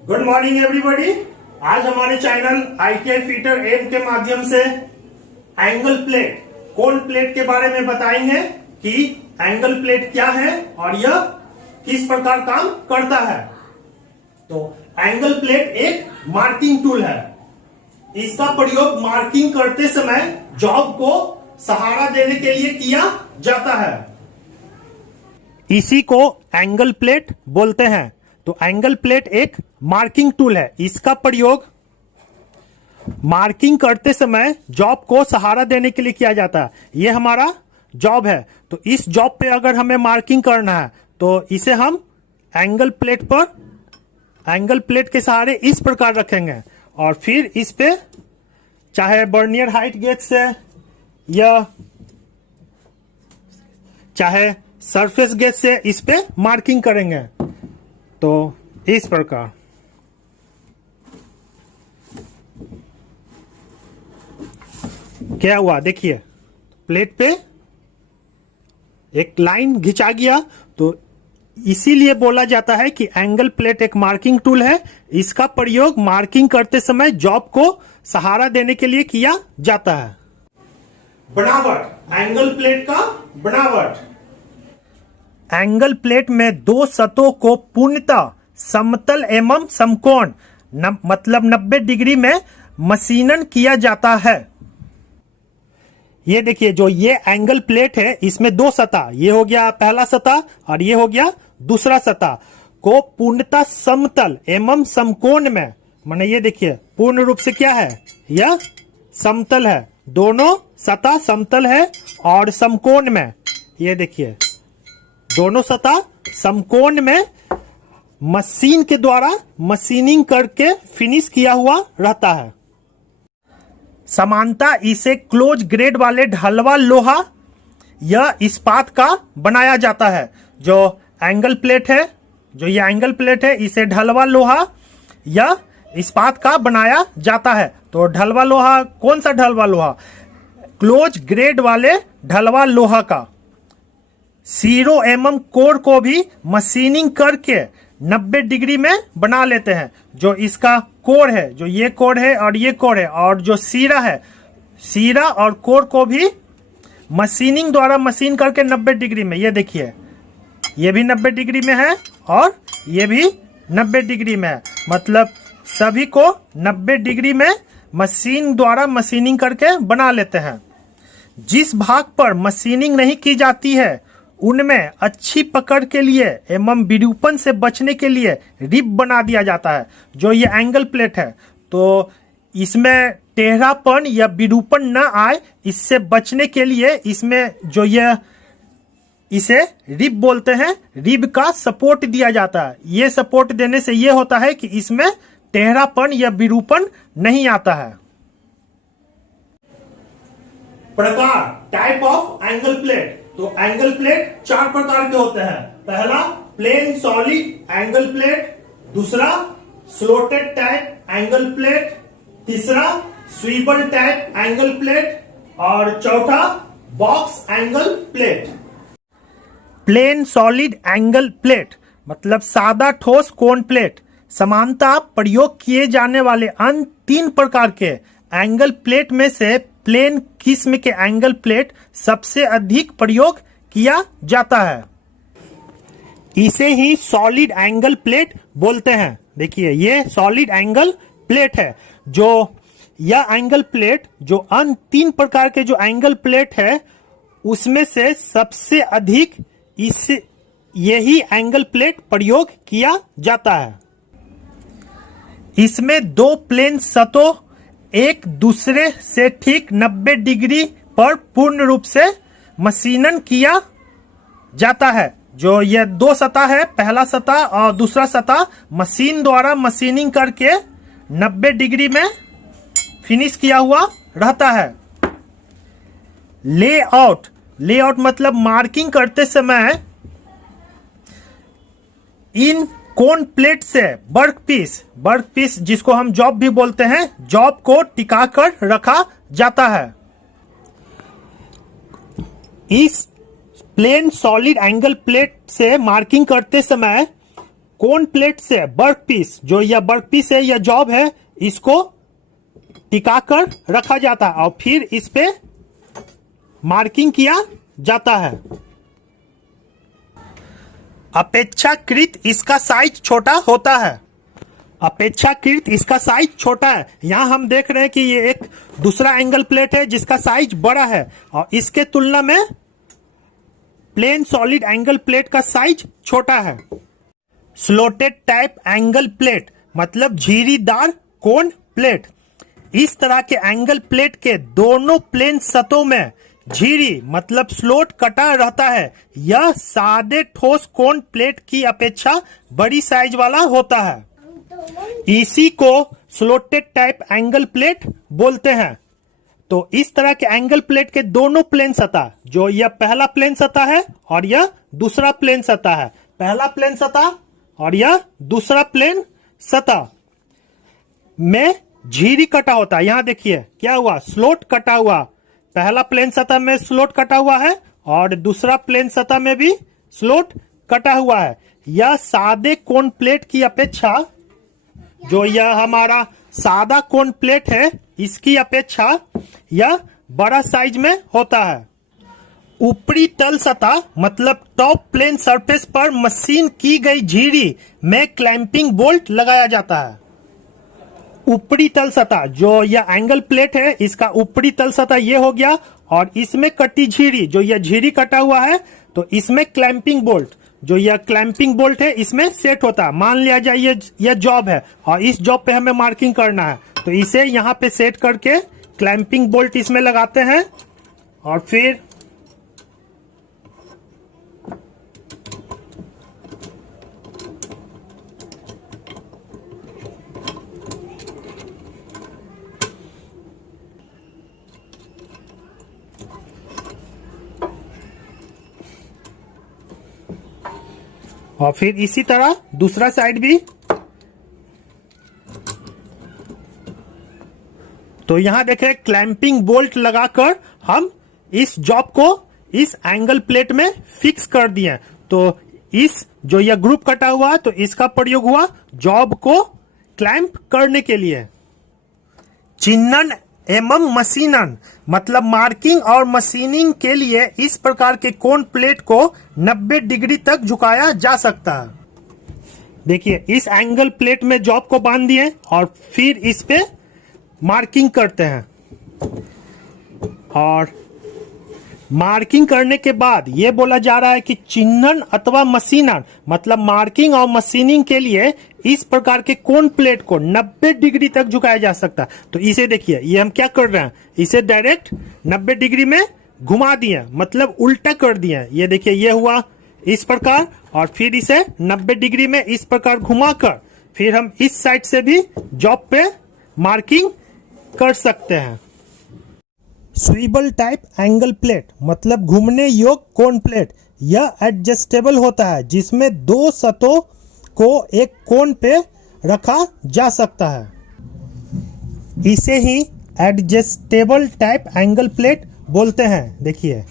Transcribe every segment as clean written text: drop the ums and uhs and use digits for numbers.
Good morning everybody. आज हमारे channel ITI fitter M के माध्यम से एंगल प्लेट, कोन प्लेट के बारे में बताएंगे कि एंगल प्लेट क्या है और यह किस प्रकार काम करता है। तो एंगल प्लेट एक मार्किंग टूल है। इसका प्रयोग मार्किंग करते समय जॉब को सहारा देने के लिए किया जाता है। इसी को एंगल प्लेट बोलते हैं। तो एंगल प्लेट एक मार्किंग टूल है। इसका प्रयोग मार्किंग करते समय जॉब को सहारा देने के लिए किया जाता है। यह हमारा जॉब है। तो इस जॉब पे अगर हमें मार्किंग करना है तो इसे हम एंगल प्लेट के सहारे इस प्रकार रखेंगे और फिर इस पे चाहे वर्नियर हाइट गेज से या चाहे सरफेस गेज से इस पे मार्किंग करेंगे। तो इस प्रकार क्या हुआ, देखिए प्लेट पे एक लाइन घिंचा गया। तो इसीलिए बोला जाता है कि एंगल प्लेट एक मार्किंग टूल है। इसका प्रयोग मार्किंग करते समय जॉब को सहारा देने के लिए किया जाता है। बनावट, एंगल प्लेट का बनावट। एंगल प्लेट में दो सतहों को पूर्णतः समतल एवं समकोण मतलब 90 डिग्री में मशीनन किया जाता है। ये देखिए, जो ये एंगल प्लेट है इसमें दो सतह, ये हो गया पहला सतह और ये हो गया दूसरा सतह को पूर्णतः समतल एवं समकोण में, माने ये देखिए पूर्ण रूप से क्या है, यह समतल है। दोनों सतह समतल है और समकोण में, ये देखिए दोनों सतह समकोण में मशीन के द्वारा मशीनिंग करके फिनिश किया हुआ रहता है। समानता इसे क्लोज ग्रेड वाले ढलवा लोहा या इस्पात का बनाया जाता है। जो एंगल प्लेट है, जो ये एंगल प्लेट है, इसे ढलवा लोहा या इस्पात का बनाया जाता है। तो ढलवा लोहा, कौन सा ढलवा लोहा? क्लोज ग्रेड वाले ढलवा लोहा का। सिरों एवं कोर को भी मशीनिंग करके 90 डिग्री में बना लेते हैं। जो इसका कोर है, जो ये कोर है और ये कोर है, और जो सीरा है, सीरा और कोर को भी मशीनिंग द्वारा मशीन करके 90 डिग्री में, ये देखिए ये भी 90 डिग्री में है और ये भी 90 डिग्री में है। मतलब सभी को 90 डिग्री में मशीन द्वारा मशीनिंग करके बना लेते हैं। जिस भाग पर मशीनिंग नहीं की जाती है उनमें अच्छी पकड़ के लिए एवं विरूपण से बचने के लिए रिब बना दिया जाता है। जो ये एंगल प्लेट है तो इसमें टेढ़ापन या विरूपण न आए, इससे बचने के लिए इसमें जो ये इसे रिब बोलते हैं, रिब का सपोर्ट दिया जाता है। ये सपोर्ट देने से ये होता है कि इसमें टेढ़ापन या विरूपण नहीं आता है। प्रकार, टाइप ऑफ एंगल प्लेट। तो एंगल प्लेट चार प्रकार के होते हैं। पहला प्लेन सॉलिड एंगल प्लेट, दूसरा स्लोटेड टाइप एंगल प्लेट, तीसरा स्वीबल टाइप एंगल प्लेट और चौथा box angle plate. Plane solid angle plate मतलब सादा ठोस कोन प्लेट। समानता प्रयोग किए जाने वाले अन्य तीन प्रकार के एंगल प्लेट में से प्लेन किस्म के एंगल प्लेट सबसे अधिक प्रयोग किया जाता है। इसे ही सॉलिड एंगल प्लेट बोलते हैं। देखिए ये सॉलिड एंगल प्लेट है। जो यह एंगल प्लेट, जो अन्य तीन प्रकार के जो एंगल प्लेट है उसमें से सबसे अधिक यही एंगल प्लेट प्रयोग किया जाता है। इसमें दो प्लेन सतहों एक दूसरे से ठीक 90 डिग्री पर पूर्ण रूप से मशीनन किया जाता है। जो ये दो सतह है, पहला सतह और दूसरा सतह मशीन द्वारा मशीनिंग करके 90 डिग्री में फिनिश किया हुआ रहता है। लेआउट, लेआउट मतलब मार्किंग करते समय इन कोन प्लेट से वर्कपीस जिसको हम जॉब भी बोलते हैं, जॉब को टिकाकर रखा जाता है। इस प्लेन सॉलिड एंगल प्लेट से मार्किंग करते समय कोन प्लेट से वर्क पीस, जो यह वर्क पीस है, यह जॉब है, इसको टिकाकर रखा जाता है और फिर इस पे मार्किंग किया जाता है। अपेक्षाकृत इसका साइज छोटा होता है। अपेक्षाकृत इसका साइज छोटा है। यहां हम देख रहे हैं कि ये एक दूसरा एंगल प्लेट है जिसका साइज बड़ा है और इसके तुलना में प्लेन सॉलिड एंगल प्लेट का साइज छोटा है। स्लोटेड टाइप एंगल प्लेट मतलब झिर्रीदार कोन प्लेट। इस तरह के एंगल प्लेट के दोनों प्लेन सतहों में झिरी मतलब स्लोट कटा रहता है। यह सादे ठोस कोन प्लेट की अपेक्षा बड़ी साइज वाला होता है। इसी को स्लोटेड टाइप एंगल प्लेट बोलते हैं। तो इस तरह के एंगल प्लेट के दोनों प्लेन सतह, जो यह पहला प्लेन सतह है और यह दूसरा प्लेन सतह है, पहला प्लेन सतह और यह दूसरा प्लेन सतह में झिरी कटा होता है। यहां देखिए क्या हुआ, स्लोट कटा हुआ। पहला प्लेन सतह में स्लोट कटा हुआ है और दूसरा प्लेन सतह में भी स्लोट कटा हुआ है। यह सादे कोन प्लेट की अपेक्षा, जो यह हमारा सादा कोन प्लेट है, इसकी अपेक्षा यह बड़ा साइज में होता है। ऊपरी तल सतह मतलब टॉप प्लेन सरफेस पर मशीन की गई झिरी में क्लैंपिंग बोल्ट लगाया जाता है। ऊपरी तल सतह, जो यह एंगल प्लेट है, इसका ऊपरी तल सतह ये हो गया और इसमें कटी झिरी, जो यह झिरी कटा हुआ है, तो इसमें क्लैंपिंग बोल्ट, जो यह क्लैंपिंग बोल्ट है, इसमें सेट होता है। मान लिया जाए यह जॉब है और इस जॉब पे हमें मार्किंग करना है, तो इसे यहाँ पे सेट करके क्लैंपिंग बोल्ट इसमें लगाते हैं और फिर इसी तरह दूसरा साइड भी। तो यहां देखें क्लैंपिंग बोल्ट लगाकर हम इस जॉब को इस एंगल प्लेट में फिक्स कर दिए। तो इस जो यह ग्रुप कटा हुआ, तो इसका प्रयोग हुआ जॉब को क्लैंप करने के लिए। चिन्हन एवं मशीनन मतलब मार्किंग और मशीनिंग के लिए इस प्रकार के कोन प्लेट को 90 डिग्री तक झुकाया जा सकता है। देखिए इस एंगल प्लेट में जॉब को बांध दिए और फिर इस पे मार्किंग करते हैं और मार्किंग करने के बाद ये बोला जा रहा है कि चिन्हन अथवा मशीनन मतलब मार्किंग और मशीनिंग के लिए इस प्रकार के कोन प्लेट को 90 डिग्री तक झुकाया जा सकता है। तो इसे देखिए, ये हम क्या कर रहे हैं, इसे डायरेक्ट 90 डिग्री में घुमा दिए, मतलब उल्टा कर दिए। ये देखिए ये हुआ इस प्रकार और फिर इसे 90 डिग्री में इस प्रकार घुमाकर फिर हम इस साइड से भी जॉब पे मार्किंग कर सकते हैं। स्विबल टाइप एंगल प्लेट मतलब घूमने योग्य कोन प्लेट। यह एडजस्टेबल होता है जिसमें दो सतहों को एक कोन पे रखा जा सकता है। इसे ही एडजस्टेबल टाइप एंगल प्लेट बोलते हैं। देखिए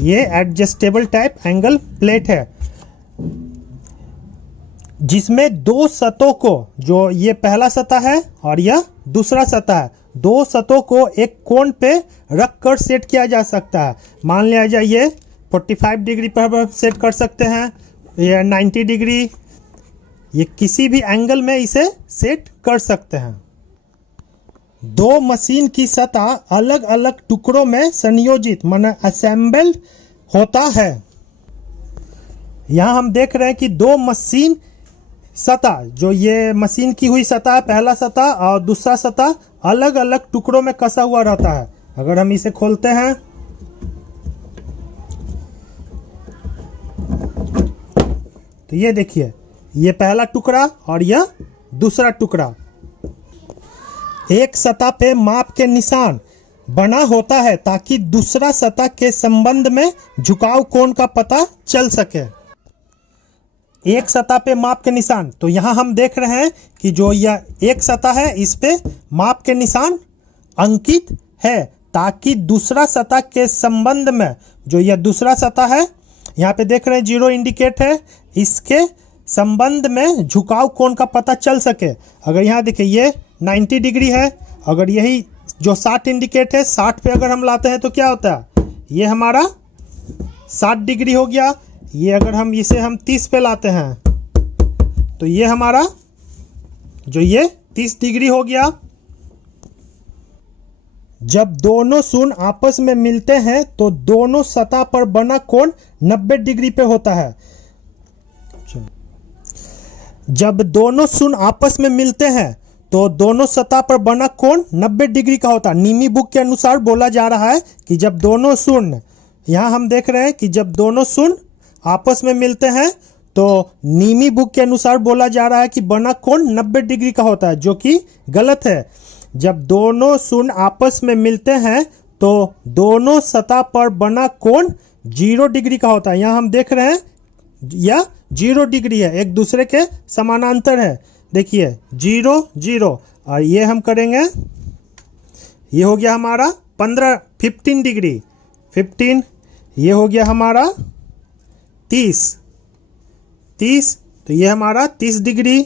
ये एडजस्टेबल टाइप एंगल प्लेट है जिसमें दो सतहों को, जो ये पहला सतह है और यह दूसरा सतह है, दो सतहों को एक कोन पे रख कर सेट किया जा सकता है। मान लिया जाए ये 45 डिग्री पर सेट कर सकते हैं, या 90 डिग्री, ये किसी भी एंगल में इसे सेट कर सकते हैं। दो मशीन की सतह अलग अलग टुकड़ों में संयोजित माने असेंबल होता है। यहां हम देख रहे हैं कि दो मशीन सतह, जो ये मशीन की हुई सतह, पहला सतह और दूसरा सतह अलग अलग टुकड़ों में कसा हुआ रहता है। अगर हम इसे खोलते हैं तो ये देखिए ये पहला टुकड़ा और यह दूसरा टुकड़ा। एक सतह पे माप के निशान बना होता है ताकि दूसरा सतह के संबंध में झुकाव कोण का पता चल सके। एक सतह पे माप के निशान, तो यहां हम देख रहे हैं कि जो यह एक सतह है इस पे माप के निशान अंकित है ताकि दूसरा सतह के संबंध में, जो यह दूसरा सतह है यहाँ पे देख रहे हैं 0 इंडिकेट है, इसके संबंध में झुकाव कोण का पता चल सके। अगर यहाँ देखिए ये 90 डिग्री है, अगर यही जो 60 इंडिकेट है 60 पे अगर हम लाते हैं तो क्या होता है, ये हमारा 60 डिग्री हो गया। ये अगर हम इसे 30 पे लाते हैं तो ये हमारा जो ये 30 डिग्री हो गया। जब दोनों शून्य आपस में मिलते हैं तो दोनों सतह पर बना कोण 90 डिग्री पे होता है। जब दोनों शून्य आपस में मिलते हैं तो दोनों सतह पर बना कोण 90 डिग्री का होता है। नीमी बुक के अनुसार बोला जा रहा है कि जब दोनों शून्य, यहाँ हम देख रहे हैं कि जब दोनों शून्य आपस में मिलते हैं तो नीमी बुक के अनुसार बोला जा रहा है कि बना कोण 90 डिग्री का होता है, जो कि गलत है। जब दोनों शून्य आपस में मिलते हैं तो दोनों सतह पर बना कोण 0 डिग्री का होता है। यहाँ हम देख रहे हैं यह 0 डिग्री है, एक दूसरे के समानांतर है। देखिए 0 0 और ये हम करेंगे, ये हो गया हमारा 15 डिग्री 15, ये हो गया हमारा 30 तो ये हमारा 30 डिग्री,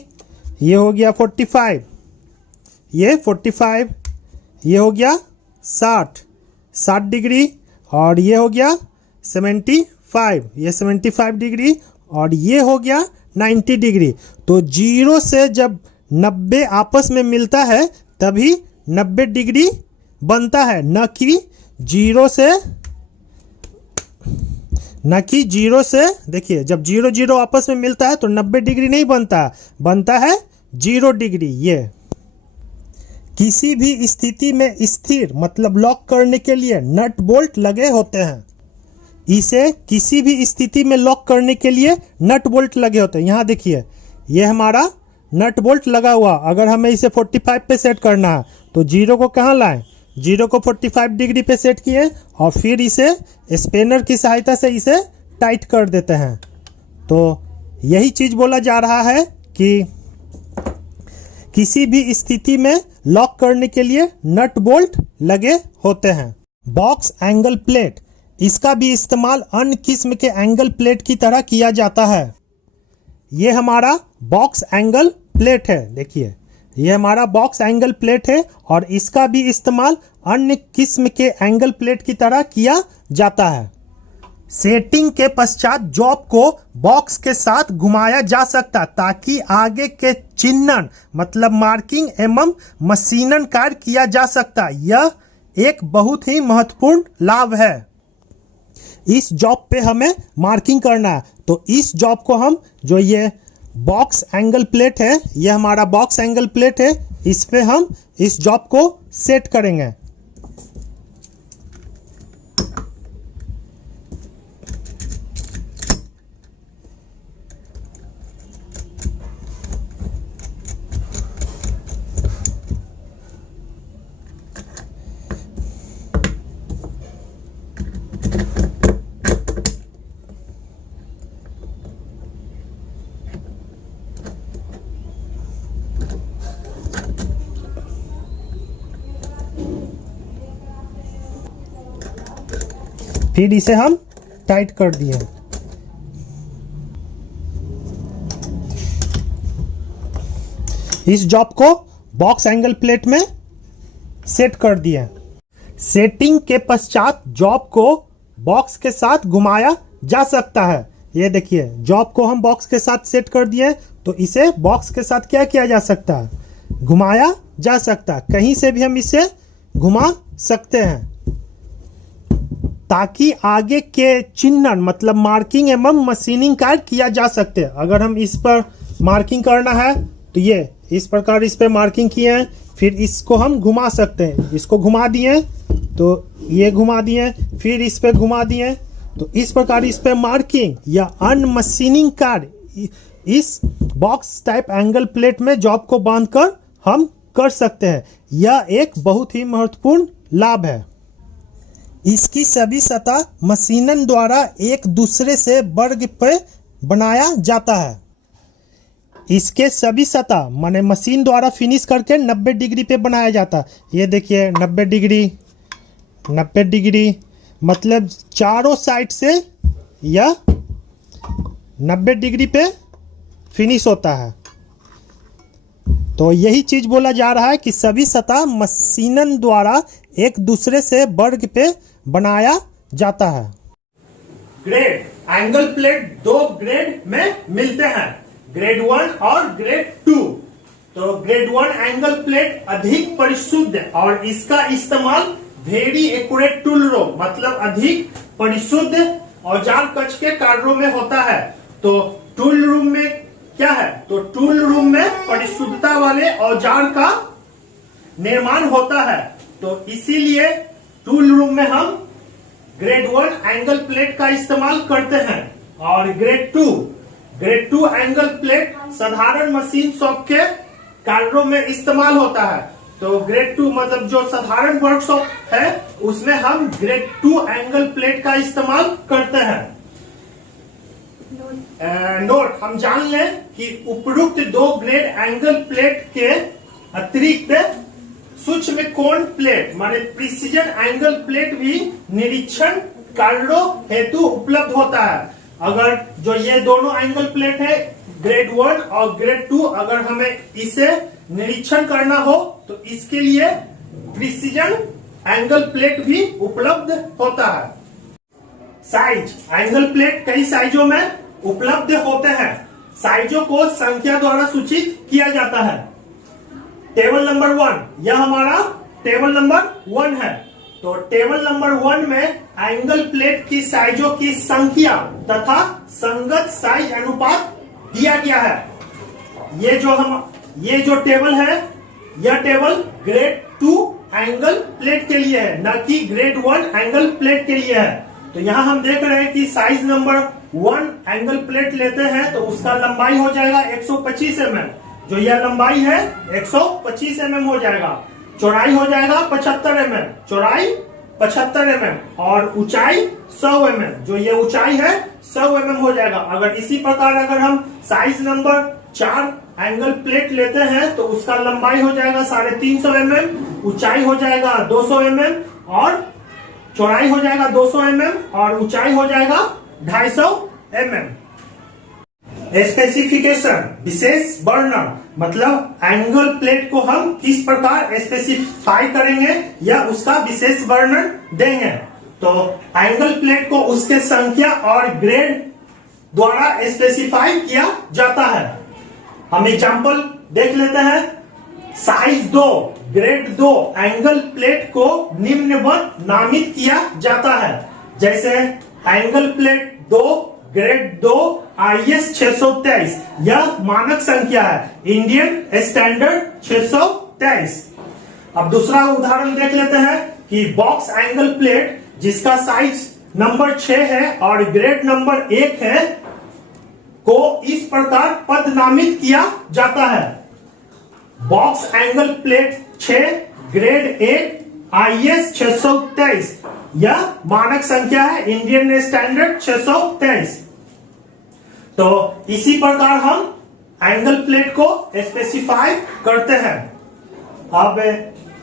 ये हो गया 45, ये 45, ये हो गया 60 डिग्री और ये हो गया 75, ये 75 डिग्री और ये हो गया 90 डिग्री। तो 0 से जब 90 आपस में मिलता है तभी 90 डिग्री बनता है, न कि 0 से। देखिए जब 0 0 आपस में मिलता है तो 90 डिग्री नहीं बनता है 0 डिग्री। ये किसी भी स्थिति में स्थिर मतलब लॉक करने के लिए नट बोल्ट लगे होते हैं। इसे किसी भी स्थिति में लॉक करने के लिए नट बोल्ट लगे होते हैं। यहाँ देखिए ये हमारा नट बोल्ट लगा हुआ, अगर हमें इसे 45 पे सेट करना है तो 0 को कहाँ लाएं, 0 को 45 डिग्री पे सेट किए और फिर इसे स्पेनर की सहायता से इसे टाइट कर देते हैं। तो यही चीज बोला जा रहा है कि किसी भी स्थिति में लॉक करने के लिए नट बोल्ट लगे होते हैं। बॉक्स एंगल प्लेट, इसका भी इस्तेमाल अन्य किस्म के एंगल प्लेट की तरह किया जाता है। ये हमारा बॉक्स एंगल प्लेट है, देखिए ये हमारा बॉक्स एंगल प्लेट है और इसका भी इस्तेमाल अन्य किस्म के एंगल प्लेट की तरह किया जाता है। सेटिंग के पश्चात जॉब को बॉक्स के साथ घुमाया जा सकता ताकि आगे के चिन्हन मतलब मार्किंग एवं मशीनन कार्य किया जा सकता। यह एक बहुत ही महत्वपूर्ण लाभ है। इस जॉब पे हमें मार्किंग करना है तो इस जॉब को हम जो ये बॉक्स एंगल प्लेट है, ये हमारा बॉक्स एंगल प्लेट है, इस पे हम इस जॉब को सेट करेंगे। फिर इसे हम टाइट कर दिए। इस जॉब को बॉक्स एंगल प्लेट में सेट कर दिए। सेटिंग के पश्चात जॉब को बॉक्स के साथ घुमाया जा सकता है। ये देखिए जॉब को हम बॉक्स के साथ सेट कर दिए तो इसे बॉक्स के साथ क्या किया जा सकता है, घुमाया जा सकता है। कहीं से भी हम इसे घुमा सकते हैं ताकि आगे के चिन्हन मतलब मार्किंग एवं मशीनिंग कार्य किया जा सकते हैं। अगर हम इस पर मार्किंग करना है तो ये इस प्रकार इस पर मार्किंग किए हैं, फिर इसको हम घुमा सकते हैं। इसको घुमा दिए तो ये घुमा दिए, फिर इस पे घुमा दिए तो इस प्रकार इस पे मार्किंग या अनमशीनिंग कार्य इस बॉक्स टाइप एंगल प्लेट में जॉब को बांधकर हम कर सकते हैं। यह एक बहुत ही महत्वपूर्ण लाभ है। इसकी सभी सतह मशीनन द्वारा एक दूसरे से वर्ग पे बनाया जाता है। इसके सभी सतह माने मशीन द्वारा फिनिश करके 90 डिग्री पे बनाया जाता है। ये देखिए 90 डिग्री मतलब चारों साइड से यह 90 डिग्री पे फिनिश होता है। तो यही चीज बोला जा रहा है कि सभी सतह मशीनन द्वारा एक दूसरे से वर्ग पे बनाया जाता है। ग्रेड, एंगल प्लेट दो ग्रेड में मिलते हैं, ग्रेड 1 और ग्रेड 2। तो ग्रेड 1 एंगल प्लेट अधिक परिशुद्ध और इसका इस्तेमाल वेरी एक्यूरेट टूल रूम मतलब अधिक परिशुद्ध औजार कक्ष के कार्यों में होता है। तो टूल रूम में क्या है, तो टूल रूम में परिशुद्धता वाले औजार का निर्माण होता है। तो इसीलिए टूल रूम में हम ग्रेड 1 एंगल प्लेट का इस्तेमाल करते हैं। और ग्रेड 2 एंगल प्लेट साधारण मशीन शॉप के कार्यों में इस्तेमाल होता है। तो ग्रेड 2 मतलब जो साधारण वर्कशॉप है उसमें हम ग्रेड 2 एंगल प्लेट का इस्तेमाल करते हैं। नोट, हम जान लें कि उपरोक्त दो ग्रेड एंगल प्लेट के अतिरिक्त सूक्ष्म कोण प्लेट माने प्रिसीजन एंगल प्लेट भी निरीक्षण कार्यों हेतु उपलब्ध होता है। अगर जो ये दोनों एंगल प्लेट है ग्रेड 1 और ग्रेड 2, अगर हमें इसे निरीक्षण करना हो तो इसके लिए प्रिसीजन एंगल प्लेट भी उपलब्ध होता है। साइज, एंगल प्लेट कई साइजों में उपलब्ध होते हैं। साइजों को संख्या द्वारा सूचित किया जाता है। टेबल नंबर 1, यह हमारा टेबल नंबर 1 है। तो टेबल नंबर 1 में एंगल प्लेट की साइजों की संख्या तथा संगत साइज अनुपात दिया गया है। ये जो टेबल है यह टेबल ग्रेड 2 एंगल प्लेट के लिए है, न कि ग्रेड 1 एंगल प्लेट के लिए है। तो यहाँ हम देख रहे हैं कि साइज नंबर 1 एंगल प्लेट लेते हैं तो उसका लंबाई हो जाएगा 125 mm। जो यह लंबाई है 125 mm हो जाएगा। चौड़ाई हो जाएगा 75 mm, चौड़ाई 75 mm और ऊंचाई 100 mm। जो ये ऊंचाई है 100 mm हो जाएगा। अगर इसी प्रकार अगर हम साइज नंबर 4 एंगल प्लेट लेते हैं तो उसका लंबाई हो जाएगा 350 mm, ऊंचाई हो जाएगा 200 mm और चौड़ाई हो जाएगा 200 mm और ऊंचाई हो जाएगा 250 mm। स्पेसिफिकेशन, विशेष वर्णन मतलब एंगल प्लेट को हम किस प्रकार स्पेसिफाई करेंगे या उसका विशेष वर्णन देंगे। तो एंगल प्लेट को उसके संख्या और ग्रेड द्वारा स्पेसिफाई किया जाता है। हम एग्जांपल देख लेते हैं। साइज 2 ग्रेड 2 एंगल प्लेट को निम्नवत नामित किया जाता है। जैसे एंगल प्लेट 2 ग्रेड 2 IS 623, यह मानक संख्या है, इंडियन स्टैंडर्ड 623। अब दूसरा उदाहरण देख लेते हैं कि बॉक्स एंगल प्लेट जिसका साइज नंबर 6 है और ग्रेड नंबर 1 है को इस प्रकार पद नामित किया जाता है। Box angle plate 6 grade 1 IS 623, यह मानक संख्या है, इंडियन स्टैंडर्ड 623। तो इसी प्रकार हम एंगल प्लेट को स्पेसिफाई करते हैं। अब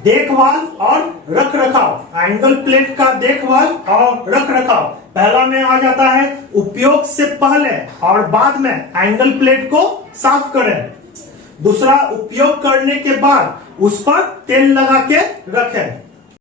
देखभाल और रख रखाव, एंगल प्लेट का देखभाल और रख रखाव पहला में आ जाता है उपयोग से पहले और बाद में एंगल प्लेट को साफ करें। दूसरा, उपयोग करने के बाद उस पर तेल लगा के रखें।